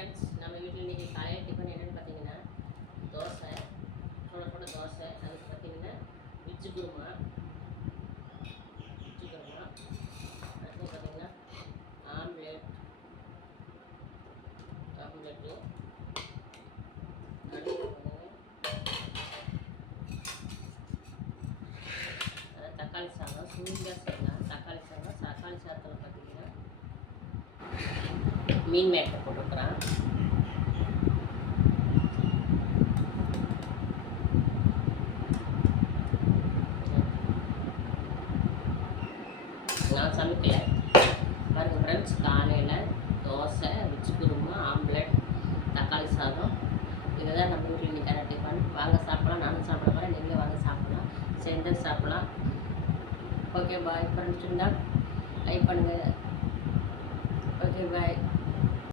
Friends, நம்ம வீட்டில் இன்றைக்கி காலையில் டிஃபன் என்னென்னு பார்த்தீங்கன்னா தோசை, சுட தோசை. அதுக்கு பார்த்தீங்கன்னா வெஜ்ஜு குருமா. அடுத்து பார்த்தீங்கன்னா ஆம்லெட்டு. அடுத்து தக்காளி சாதம் சூடாக செய்யலாம். தக்காளி சாதத்தில் பார்த்தீங்கன்னா மீன் மேக்கர் போட்டுருக்குறேன். நான் சமைக்கல பாருங்கள் ஃப்ரெண்ட்ஸ். காலையில் தோசை, வெஜ் குருமா, ஆம்லெட், தக்காளி சாதம். இதை தான் நம்ம வீட்டில் இன்றைக்கான டிஃபன். வாங்க சாப்பிட்லாம். நானும் சாப்பிட போகிறேன், நீங்களும் வாங்க சாப்பிட்லாம், சேர்ந்து சாப்பிட்லாம். Okay bye friends. இருந்தால் லைக் பண்ணுங்கள்,